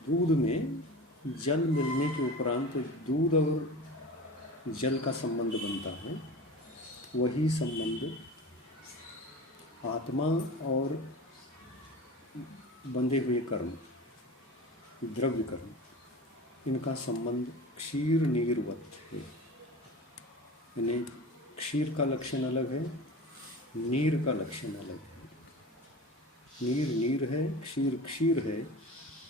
दूध में जल मिलने के उपरांत दूध और जल का संबंध बनता है, वही संबंध आत्मा और बंधे हुए कर्म, द्रव्य कर्म, इनका संबंध क्षीर नीरवत है। यानी क्षीर का लक्षण अलग है, नीर का लक्षण अलग है। नीर नीर है, क्षीर क्षीर है,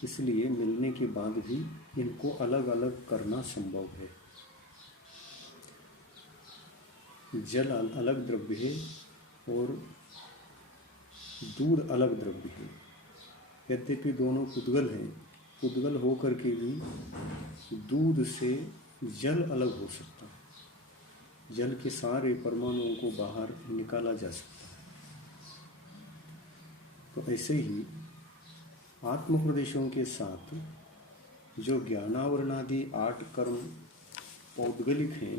इसलिए मिलने के बाद भी इनको अलग अलग करना संभव है। जल अलग द्रव्य है और दूध अलग द्रव्य है। यद्यपि दोनों पुद्गल हैं, पुद्गल होकर के भी दूध से जल अलग हो सकता है। जल के सारे परमाणुओं को बाहर निकाला जा सकता है। तो ऐसे ही आत्म प्रदेशों के साथ जो ज्ञानावरणादि 8 कर्म पौद्गलिक हैं,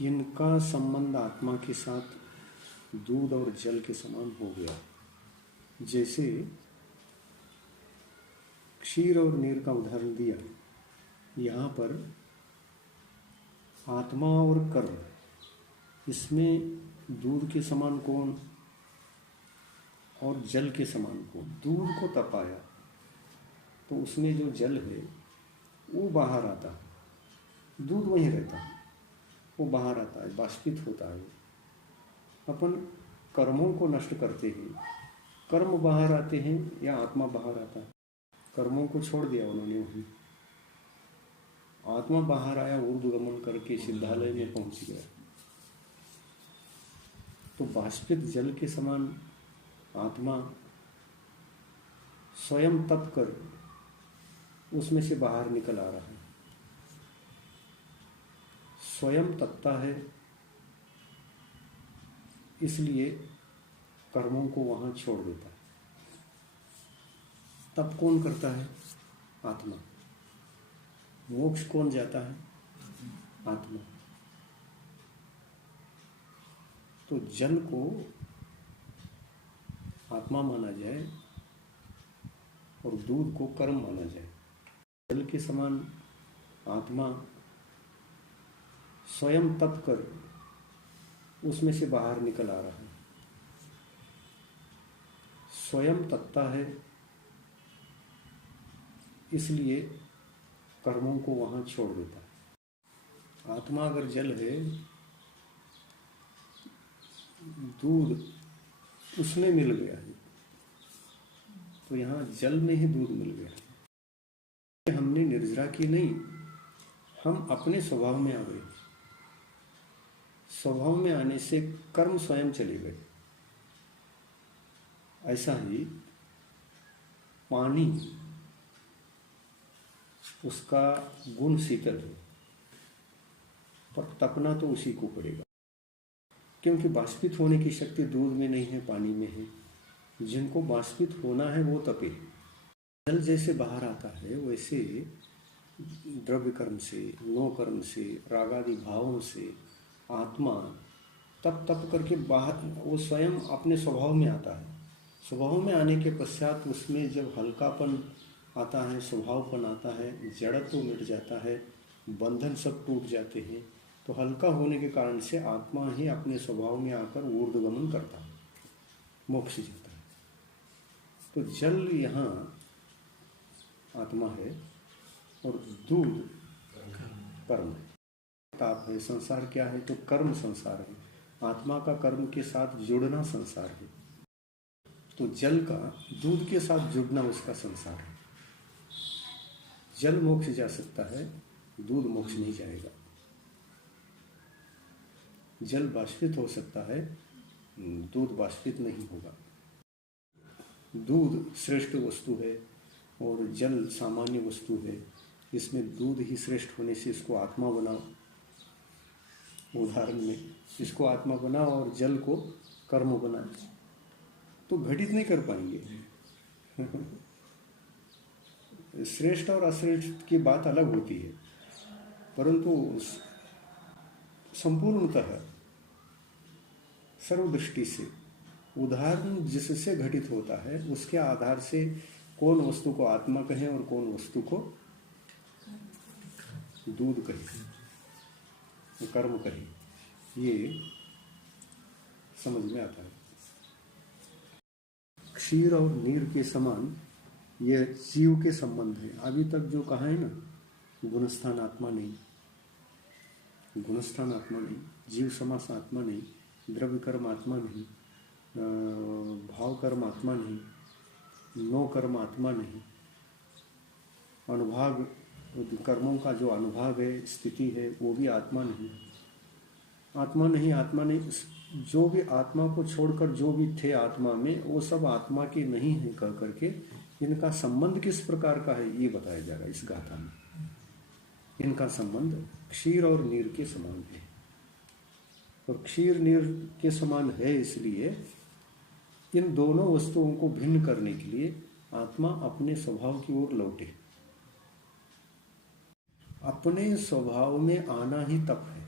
इनका संबंध आत्मा के साथ दूध और जल के समान हो गया। जैसे क्षीर और नीर का उदाहरण दिया, यहाँ पर आत्मा और कर्म, इसमें दूध के समान कौन और जल के समान कौन? दूध को तपाया तो उसमें जो जल है वो बाहर आता है, दूध वहीं रहता है, वो बाहर आता है, बाष्पित होता है। अपन कर्मों को नष्ट करते हैं, कर्म बाहर आते हैं या आत्मा बाहर आता है? कर्मों को छोड़ दिया उन्होंने वहीं, आत्मा बाहर आया, ऊर्ध्वगमन करके सिद्धालय में पहुंच गया। तो बाष्पित जल के समान आत्मा स्वयं तप कर उसमें से बाहर निकल आ रहा है, स्वयं तपता है, इसलिए कर्मों को वहां छोड़ देता है। तप कौन करता है? आत्मा। मोक्ष कौन जाता है? आत्मा। तो जल को आत्मा माना जाए और दूध को कर्म माना जाए। जल के समान आत्मा स्वयं तप कर उसमें से बाहर निकल आ रहा है, स्वयं तपता है, इसलिए कर्मों को वहां छोड़ देता है। आत्मा अगर जल है, दूध उसमें मिल गया है, तो यहाँ जल में ही दूध मिल गया है। हमने निर्जरा की नहीं, हम अपने स्वभाव में आ गए। स्वभाव में आने से कर्म स्वयं चले गए। ऐसा ही पानी, उसका गुण शीतल है, पर तपना तो उसी को पड़ेगा, क्योंकि बाष्पित होने की शक्ति दूध में नहीं है, पानी में है। जिनको बाष्पित होना है वो तपे। जल जैसे बाहर आता है, वैसे द्रव्य कर्म से, नो कर्म से, रागादि भावों से आत्मा तप तप करके बाहर, वो स्वयं अपने स्वभाव में आता है। स्वभाव में आने के पश्चात उसमें जब हल्कापन आता है, स्वभावपन आता है, जड़त्व मिट जाता है, बंधन सब टूट जाते हैं, तो हल्का होने के कारण से आत्मा ही अपने स्वभाव में आकर ऊर्ध्वगमन करता है, मोक्ष जाता है। तो जल यहाँ आत्मा है और दूध कर्म है। ताप है, संसार क्या है? तो कर्म संसार है। आत्मा का कर्म के साथ जुड़ना संसार है, तो जल का दूध के साथ जुड़ना उसका संसार है। जल मोक्ष जा सकता है, दूध मोक्ष नहीं जाएगा। जल बाष्पित हो सकता है, दूध बाष्पित नहीं होगा। दूध श्रेष्ठ वस्तु है और जल सामान्य वस्तु है। इसमें दूध ही श्रेष्ठ होने से इसको आत्मा बनाओ, उदाहरण में इसको आत्मा बनाओ और जल को कर्म बनाओ, तो घटित नहीं कर पाएंगे। श्रेष्ठ और अश्रेष्ठ की बात अलग होती है, परंतु संपूर्णतः सर्वदृष्टि से उदाहरण जिससे घटित होता है उसके आधार से कौन वस्तु को आत्मा कहें और कौन वस्तु को दूध कहें, कर्म कहें, ये समझ में आता है। क्षीर और नीर के समान यह जीव के संबंध है। अभी तक जो कहा है ना, गुणस्थान आत्मा नहीं, गुणस्थान आत्मा नहीं, जीव समास आत्मा नहीं, द्रव्य कर्म आत्मा नहीं, भाव कर्म आत्मा नहीं, नो कर्म आत्मा नहीं, अनुभाग कर्मों का जो अनुभाग है, स्थिति है, वो भी आत्मा नहीं, आत्मा नहीं, आत्मा नहीं। जो भी आत्मा को छोड़कर जो भी थे आत्मा में, वो सब आत्मा के नहीं है कह करके इनका संबंध किस प्रकार का है ये बताया जा रहा है इस गाथा में। इनका संबंध क्षीर और नीर के समान है, और क्षीर नीर के समान है इसलिए इन दोनों वस्तुओं को भिन्न करने के लिए आत्मा अपने स्वभाव की ओर लौटे। अपने स्वभाव में आना ही तप है।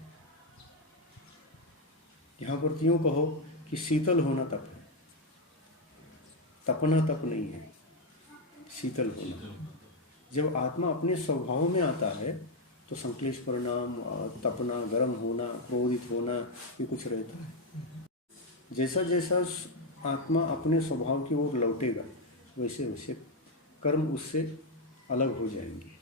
यहां पर यूं कहो कि शीतल होना तप है, तपना तप नहीं है, शीतल होना। जब आत्मा अपने स्वभाव में आता है तो संक्लेश परिणाम, तपना, गर्म होना, क्रोधित होना, ये कुछ रहता है। जैसा जैसा आत्मा अपने स्वभाव की ओर लौटेगा वैसे वैसे कर्म उससे अलग हो जाएंगे।